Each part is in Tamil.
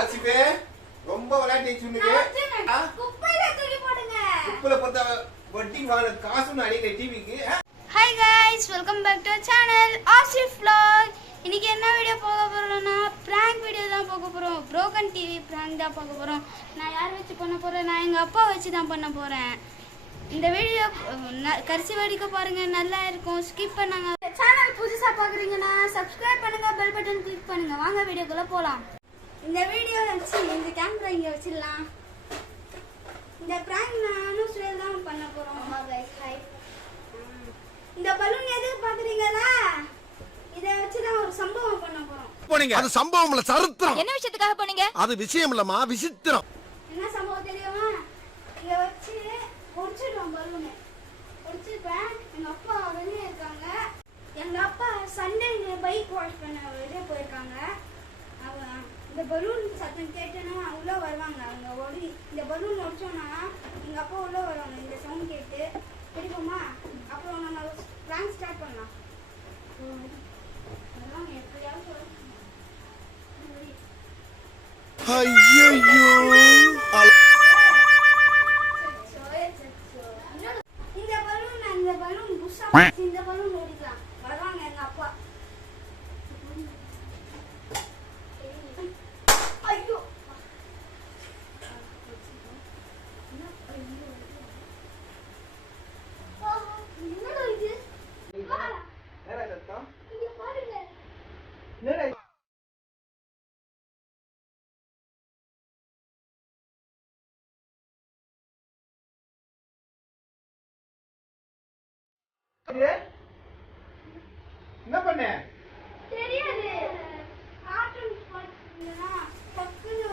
ஆசிபே ரொம்ப விளையாட்டு சொன்னீங்க. குப்பையில தூக்கி போடுங்க. குப்பையில போட்டா வட்டி வாங்க காசுன்னு அடிக்கிற டிவிக்கு. Hi guys, welcome back to channel Asif vlog. இன்னைக்கு என்ன வீடியோ பார்க்க போறோம்னா பிராங்க் வீடியோ தான் பார்க்க போறோம். broken டிவி பிராங்க் தான் பார்க்க போறோம். நான் யார் வச்சு பண்ண போறேன்? நான் எங்க அப்பா வச்சு தான் பண்ண போறேன். இந்த வீடியோ கடைசி வரைக்கும் பாருங்க, நல்லா இருக்கும். ஸ்கிப் பண்ணாங்க. சேனல் புதுசா பாக்குறீங்கன்னா சப்ஸ்கிரைப் பண்ணுங்க, பெல் பட்டன் கிளிக் பண்ணுங்க. வாங்க வீடியோக்குள்ள போலாம். இந்த வீடியோ வச்சு இந்த கேமரா இங்க வச்சிடலாம். இந்த பிராங்க் நானும் ஸ்வேல் தான் பண்ண போறோம். ஹாய். இந்த பலூன் எதுக்கு பாக்குறீங்களா? இத வச்சு தான் ஒரு சம்பவம் பண்ண போறோம். போனீங்க. அது சம்பவம் இல்ல, சரித்திரம். என்ன விஷயத்துக்காக போனீங்க? அது விஷயம் இல்லமா, விசித்திரம். என்ன சம்பவம் தெரியுமா? இத வச்சு ஒடிச்சிடுவோம் பலூன். ஒடிச்சிப்பேன். எங்க அப்பா வெளியே இருக்காங்க. எங்க அப்பா சண்டே பைக் வாஷ் பண்ண வெளியே போயிருக்காங்க. இந்த பலூன் சத்தம் கேட்டேன்னா உள்ள வருவாங்க. அவங்க ஓடி இந்த பலூன் ஒடிச்சோன்னா எங்க அப்பா உள்ள வருவாங்க. இந்த சவுண்ட் கேட்டு பிடிக்குமா? அப்புறம் நம்ம பிராங்க் ஸ்டார்ட் பண்ணலாம். எப்படியாவது ஐயோ, இந்த பலூன் புஷா இந்த பலூன் ஓடிக்கலாம். வருவாங்க எங்க அப்பா. ஐயோ, என்னடா இது? நேரா சத்தம். இங்க பாருங்க. நேரா என்ன பண்ண? தெரியாது. கார்ட்டூன் பார்த்தீங்கன்னா டக்குனு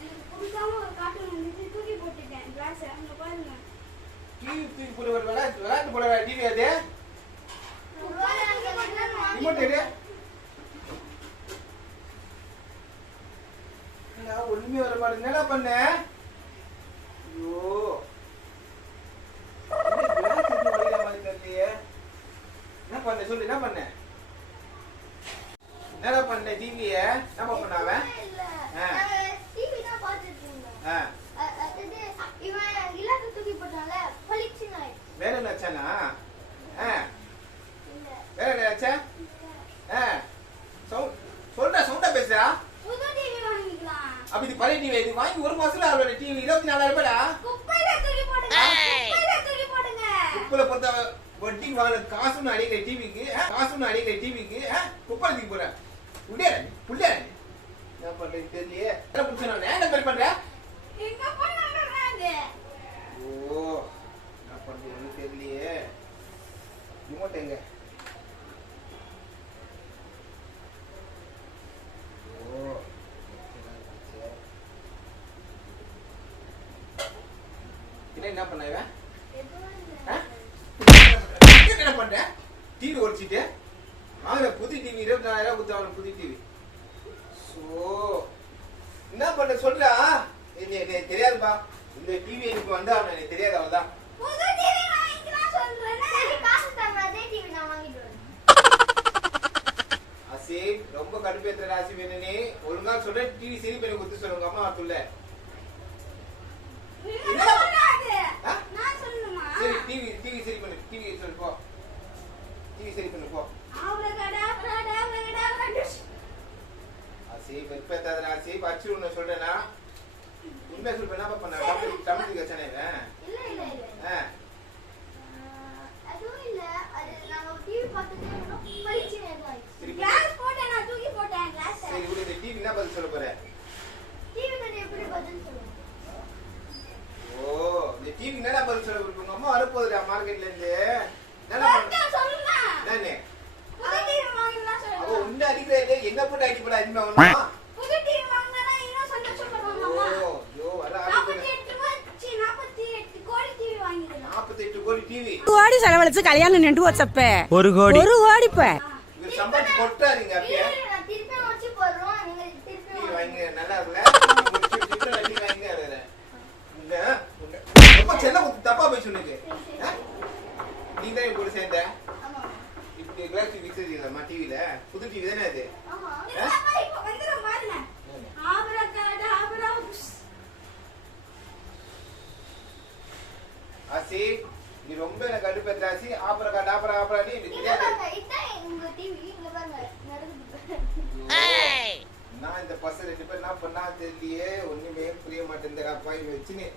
எனக்கு புதுசாக ஒரு கார்ட்டூன் வந்துச்சு, தூக்கி போட்டுட்டேன் கிளாஸ். அங்க பாருங்க. டிவி தூக்கி போட்டு விளையாட்டு போட டிவி அது ரிமோட் எடு. ஒண்ணுமே வர மாட்டேங்குது. என்ன பண்ண? ஐயோ, என்ன பண்ண சொல்லு. என்ன பண்ண? என்ன பண்ண? டிவிய என்ன பண்ணாவ? டிவி தான் பார்த்துட்டு இருந்தேன். இவன் இல்லாத தூக்கி போட்டால பளிச்சுன்னு ஆயிடுச்சு. வேற என்ன ஆச்சானா? வேற என்ன ஆச்சா? சொல்றா, சவுண்டா பேசுறா. புது டிவி வாங்கிக்கலாம். அப்ப இது பழைய டிவி. இது வாங்கி ஒரு மாசத்துல அவரோட டிவி 24,000 ரூபாடா. குப்பையில தூக்கி போடுங்க. குப்பையில தூக்கி போடுங்க. குப்பையில போட்டா வட்டி வாங்க காசுன்னு அடிக்கிற டிவிக்கு. காசுன்னு அடிக்கிற டிவிக்கு குப்பையில தூக்கி போற. புள்ளியா என்ன பண்றது தெரியலையே. என்ன புடிச்சா என்ன பேர் பண்ற? எங்க போனாங்க? ஓ, என்ன பண்றது தெரியலையே. ரிமோட் எங்க? ஓ, என்ன பண்ண இவன்? என்ன பண்ற? டிவி ஒடிச்சிட்டு வாங்குற புது டிவி 24,000 கொடுத்தவன புது டிவி. என்ன பண்ண சொல்றா? எனக்கு தெரியாதுப்பா. இந்த டிவி எனக்கு வந்து அவன் எனக்கு தெரியாது. அவன்தான் புது டிவி வாங்கிக்கலாம் சொல்றேன். சரி, காசு தரேன். அதே டிவி நான் வாங்கிட்டு வரேன். ஆசிப், ரொம்ப கடுப்பேத்துற ஆசிப். என்ன ஒழுங்கா சொல்ற. டிவி சரி பண்ணி கொடுத்து சொல்லுங்க. அம்மா வரத்துல நான் சொல்லணுமா? சரி, டிவி சரி பண்ணு. டிவி சொல்லு போ. டிவி சரி பண்ணு போ. ஆசிப், வெறுப்பேத்தாத ஆசிப். அச்சு ஒண்ணு சொல்றேன்னா உண்மை சொல்ற. என்ன பண்ண? தமிழுக்கு வச்சானே அதுவும் இல்ல. அது நாங்க டிவி பார்த்துட்டு பளிச்சுன்னு ஆயிடுச்சு. கிளாஸ் போட்டேன், நான் தூக்கி போட்டேன் கிளாஸ். சரி, உள்ள இந்த டிவி என்ன பதில் சொல்ல போற? டிவி கிட்ட எப்படி பதில் சொல்லுங்க? ஓ, இந்த டிவி என்னடா பதில் சொல்ல போற? உங்க அம்மா வரப்போகுதுடா மார்க்கெட்ல இருந்து. என்ன சொல்லுங்க. நானே புது டிவி வாங்கலாம் சொல்லுங்க. அவ உண்ட அடிக்கிறே. என்ன போட்டு அடிப்படா அதிகமா ஒண்ணும்? புது டிவி வாங்கினா இன்னும் சந்தோஷப்படுவாங்க அம்மா. ஐயோ, வர 48 கோடி டிவி வாங்கிடலாம். 48 கோடி டிவி. கோடி செலவழிச்சு கல்யாணம் நின்று வச்சப்ப 1 கோடி இப்ப இவர் சம்பாதிச்சு கொட்டாருங்க. அப்படியே நான் திருப்பி வச்சு போடுறோம். நீங்க திருப்பி டிவி வாங்கி நல்லா இருக்குல்ல? டிவி வாங்கி அறற ரொம்ப செல்ல தப்பா போய் சொன்னீங்க. நீ தான் கூட சேர்ந்த. ஆமா. இப்படி இங்க கிளாஸ் டிவி வச்சிருக்கீங்களா டிவில? புது டிவி தானே அது? ஆமா. இப்போ வந்துரும் பாருங்க. ஆபரகாடா. ஆசி நீ ரொம்ப எனக்கு கடுப்பேத்த ஆசி. ஆபரகாடா நீ எனக்கு தெரியாது. இதான் உங்க டிவி இங்க பாருங்க. நடக்குது. நான் இந்த பசங்க ரெண்டு பேர் என்ன பண்ணா தெரியலையே. ஒண்ணுமே புரிய மாட்டேங்குது. அப்பா இவன் வச்சுன்னு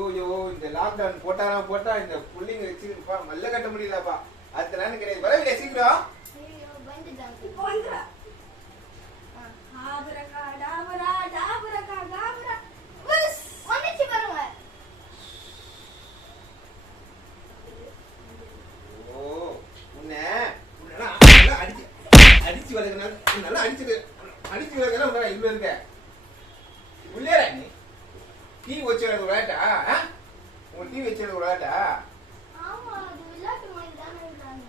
ஐயோ இந்த லாக்டவுன் போட்டா இந்த புள்ளிங்க வச்சுப்பா மல்ல கட்ட முடியலப்பா. அடுத்த நாள் கிடையாது. வரவில்லை சீக்கிரம். ஐயோ வந்துட்டாங்க. இப்போ வந்துடா. ஆபரகாடா. பஸ் வந்துச்சு பாருங்க. ஓ உன்னை அடிச்சு வளர்க்கனால நல்லா அடிச்சு வளர்க்கனா உன்ன இவ்வளவு இருக்க உள்ளேரா நீ டிவி வச்சு ஒரு விளையாட்டா? உங்க டிவி வச்சு ஒரு விளையாட்டா? ஆமா அது விளையாட்டு மாதிரி தானே இருக்காங்க.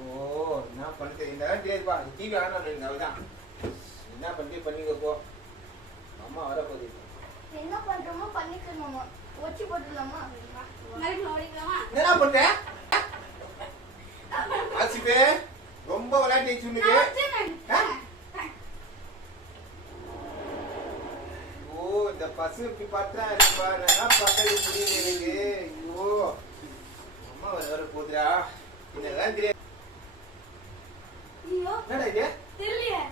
ஓ என்ன பண்ணுறது இந்த தெரியாதுப்பா. டிவி ஆனா அவ்வளோதான். என்ன பண்ணிக்க போ. அம்மா வர போகுது. என்ன பண்றோமோ பண்ணிக்கணுமா? ஒச்சி போட்டுடலாமா? என்ன பண்ற ஆசிபே? ரொம்ப விளையாட்டு சொன்னீங்க. ஓ இந்த பசு இப்படி பார்த்தா என்ன பண்றது புரியல எனக்கு. ஐயோ அம்மா வர போகுதுடா. இதெல்லாம் தெரியாது. என்னடா இது? தெரியலையே.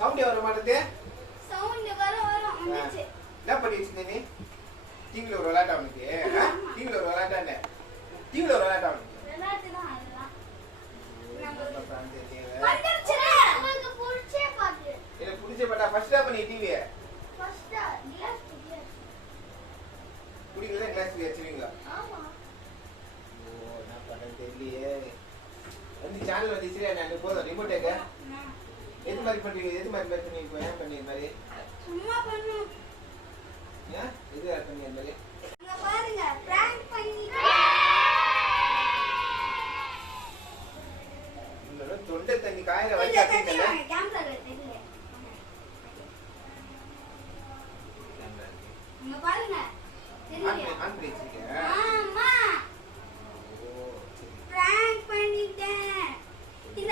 சவுண்ட் வர மாட்டேது. வந்துச்சு. என்ன பண்ணி வச்சிருந்த நீ? டிவில ஒரு விளையாட்டா உனக்கு? டிவில ஒரு விளையாட்டாண்ட டிவில ஒரு விளையாட்டா உனக்கு? விளையாட்டுதான் அதெல்லாம். எனக்கு பிடிச்ச பாட்டா ஃபர்ஸ்டா பண்ணி டிவி குடிக்கல கிளாஸ் வச்சிருவீங்க. ஓ நான் பண்ண தெரியலையே. வந்து சேனல் வந்து சரியா நான் போதும் ரிமோட் எங்க? எது மாதிரி பண்றீங்க? எது மாதிரி பண்ணி ஏன் பண்ணி இந்த மாதிரி? சும்மா பண்ணு. ஏன் எது ஆட் பண்ணி இந்த மாதிரி? இங்க பாருங்க பிராங்க் பண்ணிட்டு இன்னொரு தொண்டை தண்ணி காயில வச்சு அடிக்கல. கேமரால தெரியல. இங்க பாருங்க தெரியல. ஆன் பண்ணி வச்சிருக்கேன். ஆமா. ஓ சரி. பிராங்க் பண்ணிட்டேன். இத